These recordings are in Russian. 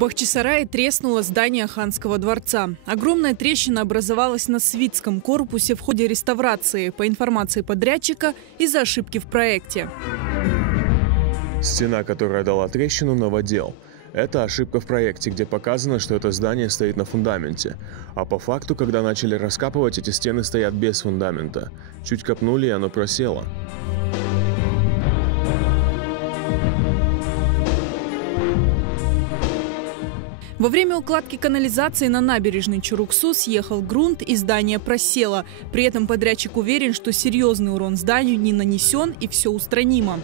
Бахчисарае треснуло здание Ханского дворца. Огромная трещина образовалась на свитском корпусе в ходе реставрации, по информации подрядчика, из-за ошибки в проекте. Стена, которая дала трещину, новодел. Это ошибка в проекте, где показано, что это здание стоит на фундаменте. А по факту, когда начали раскапывать, эти стены стоят без фундамента. Чуть копнули, и оно просело. Во время укладки канализации на набережной Чуруксу съехал грунт и здание просело. При этом подрядчик уверен, что серьезный урон зданию не нанесен и все устранимо.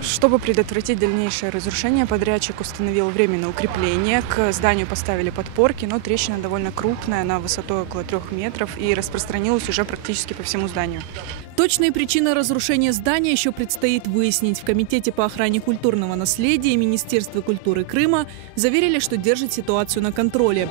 Чтобы предотвратить дальнейшее разрушение, подрядчик установил временное укрепление. К зданию поставили подпорки, но трещина довольно крупная, на высоту около 3 метров, и распространилась уже практически по всему зданию. Точные причины разрушения здания еще предстоит выяснить. В Комитете по охране культурного наследия и Министерстве культуры Крыма заверили, что держат ситуацию на контроле.